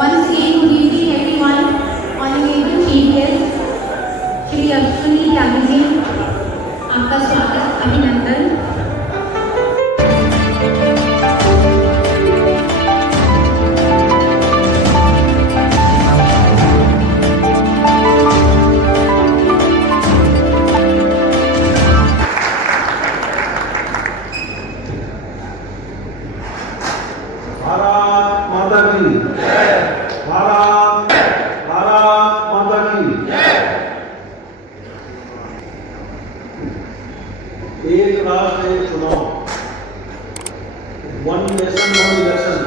Once again, good evening everyone. Honorable Chief Guest, Shri Ashwini Tyagi ji, आपका स्वागत, अभिनंदन। भारत माता की जय। भारत माता की जय। एक राष्ट्र एक चुनाव, वन नेशन वन इलेक्शन,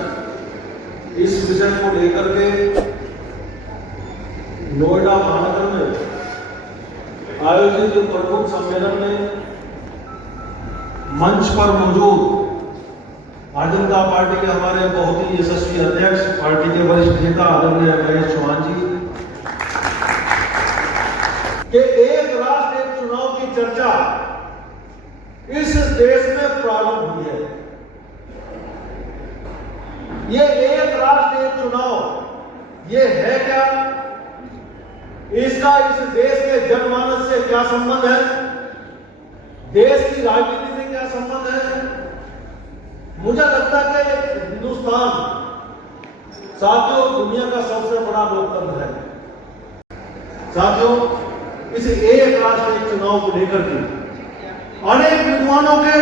इस विषय को लेकर के नोएडा महानगर में आयोजित प्रमुख सम्मेलन में मंच पर मौजूद भारतीय जनता पार्टी के हमारे बहुत ही यशस्वी अध्यक्ष, पार्टी के वरिष्ठ नेता आदरणीय महेश चौहान जी के एक राष्ट्र एक चुनाव की चर्चा इस देश में प्रारंभ हुई है। ये एक राष्ट्र एक चुनाव ये है क्या, इसका इस देश के जनमानस से क्या संबंध है, देश की राजनीति से क्या संबंध है। मुझे लगता है कि हिंदुस्तान साथियों दुनिया का सबसे बड़ा लोकतंत्र है। साथियों, इस एक राष्ट्र एक चुनाव को लेकर के अनेक विद्वानों के,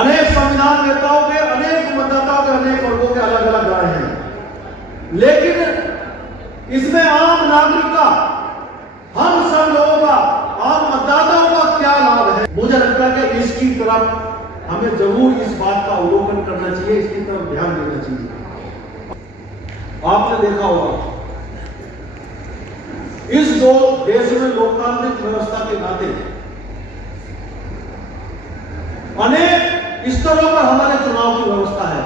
अनेक संविधान नेताओं के, अनेक मतदाताओं के, अनेक वर्गों के अलग अलग राय हैं, लेकिन इसमें आम नागरिक का, हम सब लोगों का, आम मतदाताओं का क्या लाभ है। मुझे लगता है कि इसकी तरफ हमें जरूर इस बात का अवलोकन करना चाहिए, इसकी तरफ ध्यान देना चाहिए। आपने देखा होगा इस दो देश में लोकतांत्रिक व्यवस्था के नाते अनेक स्तरों पर हमारे चुनाव की व्यवस्था है।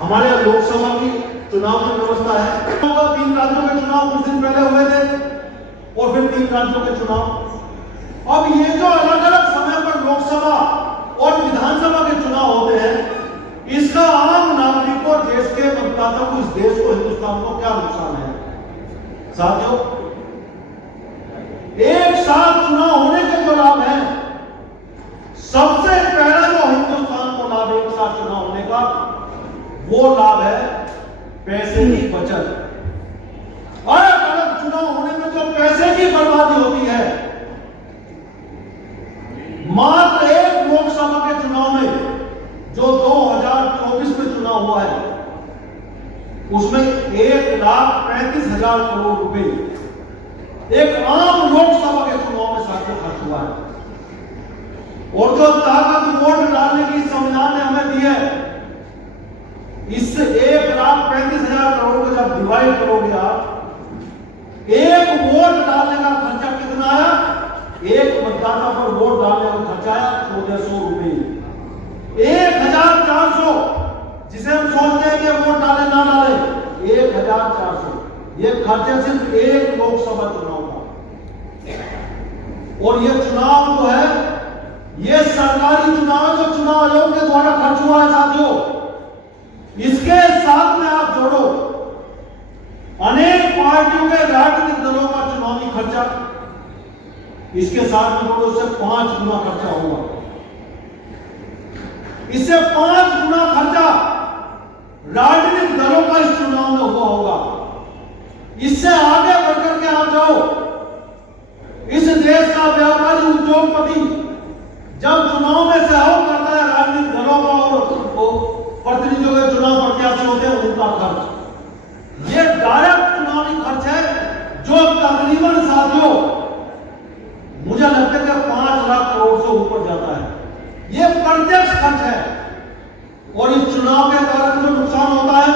हमारे यहाँ लोकसभा की चुनाव की व्यवस्था है। 3 राज्यों के चुनाव कुछ दिन पहले हुए थे और फिर 3 राज्यों के चुनाव। अब ये जो अलग अलग समय पर लोकसभा और विधानसभा के चुनाव होते हैं, इसका आम नागरिकों, देश के मतदाताओं को, इस देश को, हिंदुस्तान को क्या नुकसान है। साथियों, एक साथ चुनाव होने के जो लाभ है, सबसे पहला जो हिंदुस्तान को लाभ एक साथ चुनाव होने का, वो लाभ है पैसे की बचत। अलग अलग चुनाव होने में जो पैसे की बर्बादी होती है, मात्र एक लोकसभा के चुनाव में जो 2024 में चुनाव हुआ है, उसमें 1,35,000 करोड़ रुपए एक आम लोकसभा के चुनाव में साथ खर्च हुआ है। और जो ताकत वोट डालने की संविधान ने हमें दी है, इससे 1,35,000 करोड़ को जब डिवाइड करोगे आप, एक वोट डालने का खर्चा कितना आया, एक मतदाता पर वोट डालने का खर्चा आया 1400 रुपए। 1,400, जिसे हम सोचते हैं कि वोट डाले ना डाले, 1,400 ये खर्चा सिर्फ एक लोकसभा चुनाव का। और ये चुनाव जो है, ये सरकारी चुनाव है जो चुनाव आयोग के द्वारा खर्च हुआ है। साथियों, इसके साथ में आप जोड़ो अनेक पार्टियों के राजनीतिक दलों का चुनावी खर्चा, इसके साथ में जोड़ो, उससे 5 गुना खर्चा होगा। इससे 5 गुना खर्चा राजनीतिक दलों का इस चुनाव में हुआ होगा। इससे आगे बढ़कर के आप जाओ, इस देश का व्यापारी उद्योगपति जब चुनाव में सहयोग करता है राजनीतिक दलों का और प्रतिनिधियों के चुनाव प्रत्याशी होते हैं, उनका खर्च, ये डायरेक्ट चुनावी खर्च है जो तकरीबन साथियों मुझे लगता है कि 5 लाख करोड़ से ऊपर जाता है। ये प्रत्यक्ष खर्च है। और इस चुनाव के कारण जो नुकसान होता है,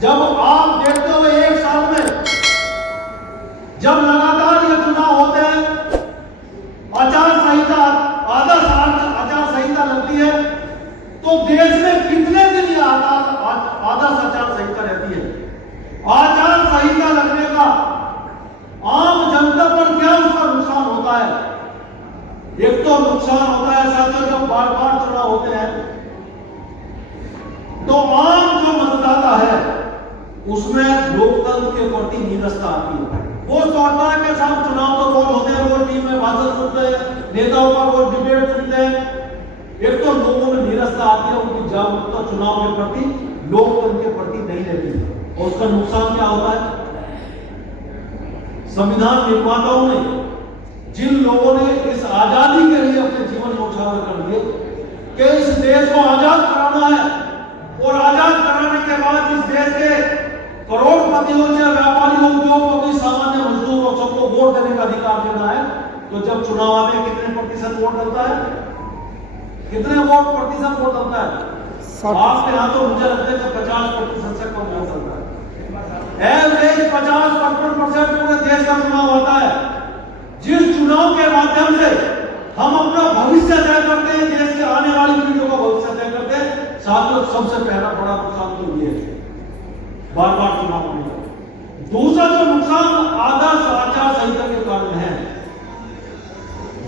जब आप देखते हो एक साल में जब लगातार ये चुनाव होते हैं, आचार संहिता, आदर्श आचार संहिता लगती है, तो देश में कितने दिन ये आदर्श आचार संहिता रहती है। आचार संहिता लगने का आम जनता पर क्या उसका नुकसान होता है। एक तो नुकसान होता है साथियों, जब बार उसमें लोकतंत्र के प्रति निरस्ता आती है। वो सोचता है कि साहब चुनाव तो रोज होते हैं, रोज टीम में भाषण सुनते हैं, नेताओं का रोज डिबेट सुनते हैं। एक तो लोगों में निरस्ता आती है, उनकी जागरूकता चुनाव के प्रति, लोकतंत्र के प्रति नहीं रहती है। और उसका नुकसान क्या होता है? संविधान निर्माताओं ने, जिन लोगों ने इस आजादी के लिए अपने जीवन न्यौछावर कर दिए कि इस देश को आजाद कराना है, और आजाद कराने के बाद इस देश के करोड़पतियों या व्यापारियों, उद्योगपति, सामान्य मजदूर और सबको वोट देने का अधिकार देना है, तो जब चुनाव आते हैं कितने प्रतिशत वोट डलता है? कितने प्रतिशत वोट डलता है? आपके यहाँ तो मुझे लगता है कि 50% से कम वोट डलता है। एवरेज 50-55% पूरे देश का चुनाव होता है। जिस चुनाव के माध्यम से हम अपना भविष्य तय करते हैं, देश के आने वाली पीढ़ियों का भविष्य तय करते हैं, साथियों सबसे पहला बड़ा नुकसान तो ये है बार बार चुनाव होने का। दूसरा जो नुकसान आदर्श आचार संहिता के कारण है,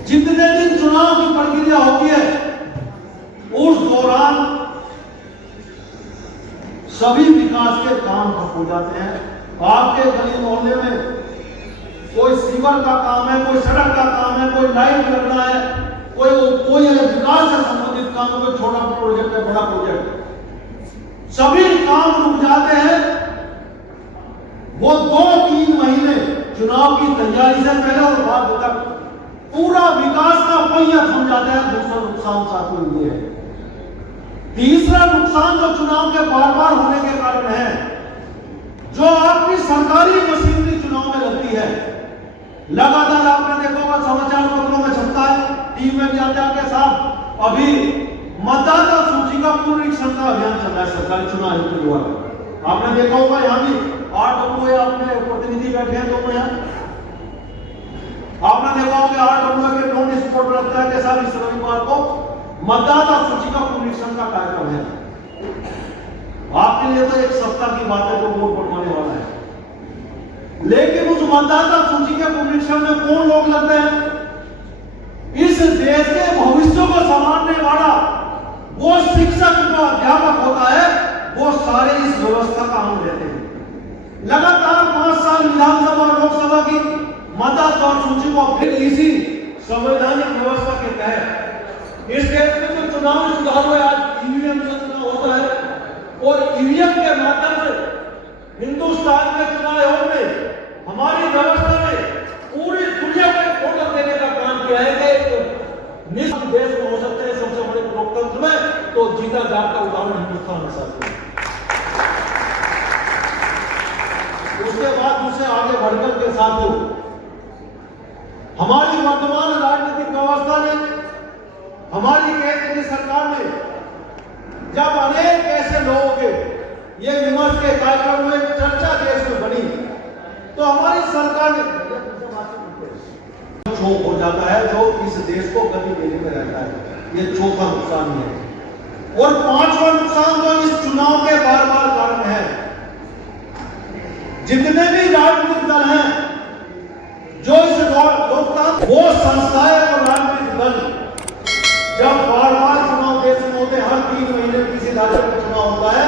जितने दिन चुनाव की प्रक्रिया होती है उस दौरान सभी विकास के काम ठप हो जाते हैं। आपके गली मोहल्ले में कोई सीवर का काम है, कोई सड़क का काम है, कोई लाइट लगना है, कोई विकास से संबंधित काम, कोई छोटा प्रोजेक्ट है, बड़ा प्रोजेक्ट, सभी काम रुक जाते हैं। वो 2-3 महीने चुनाव की तैयारी से पहले और बाद तक पूरा विकास का पहिया थम जाता है। दूसरा नुकसान साथियों ये है। तीसरा नुकसान जो चुनाव के बार बार होने के कारण है, जो आपकी सरकारी मशीनरी चुनाव में लगती है, लगातार आपने देखा होगा समाचार पत्रों में छपता है, टीवी में भी आता है कि साहब अभी मतदाता सूची का पुनरीक्षण का अभियान चल रहा है सरकारी चुनाव आयोग के द्वारा। आपने देखा होगा यहाँ भी 8 डब्ल्यू आपने प्रतिनिधि बैठे हैं दोनों यहाँ, आपने देखा होगा 8 डब्ल्यू के नोटिस बोर्ड लगता है कि साहब इस रविवार को मतदाता सूची का पुनरीक्षण का कार्यक्रम है। आपके लिए तो एक सप्ताह की बात है जो वोट बनवाने वाला है, लेकिन उस मतदाता सूची के पुनरीक्षण में कौन लोग लगते हैं? इस देश के भविष्य को संभालने वाला वो शिक्षक जो अध्यापक होता है, वो सारे इस व्यवस्था का अंग रहते हैं। लगातार 5 साल विधानसभा और लोकसभा की मतदाता सूची को फिर इसी संवैधानिक व्यवस्था के तहत इस देश में जो चुनाव सुधार हुए, आज ईवीएम से चुनाव होता है, और ईवीएम के माध्यम से हिंदुस्तान के चुनाव आयोग ने, हमारी व्यवस्था ने पूरी दुनिया में वोट देने का काम किया है कि निष्ठ देश में हो सकते हैं सबसे बड़े लोकतंत्र में, तो जीता जागता उदाहरण हिंदुस्तान है साथियों। उसके बाद उससे आगे बढ़कर के साथियों, हमारी वर्तमान राजनीतिक व्यवस्था ने, हमारी केंद्र की सरकार ने, जब अनेक ऐसे लोगों के ये विमर्श के कार्यक्रम में चर्चा देश में बनी, तो हमारी सरकार ने चौक हो जाता है जो इस देश को गति देने में रहता है। ये चौथा नुकसान है। और 5वां नुकसान जो इस चुनाव के बार बार कारण है, जितने भी राजनीतिक दल हैं जो इस लोकतंत्र, वो संस्थाएं और राजनीतिक दल जब बार बार चुनाव देश में होते, हर 3 महीने किसी राज्य में चुनाव होता है,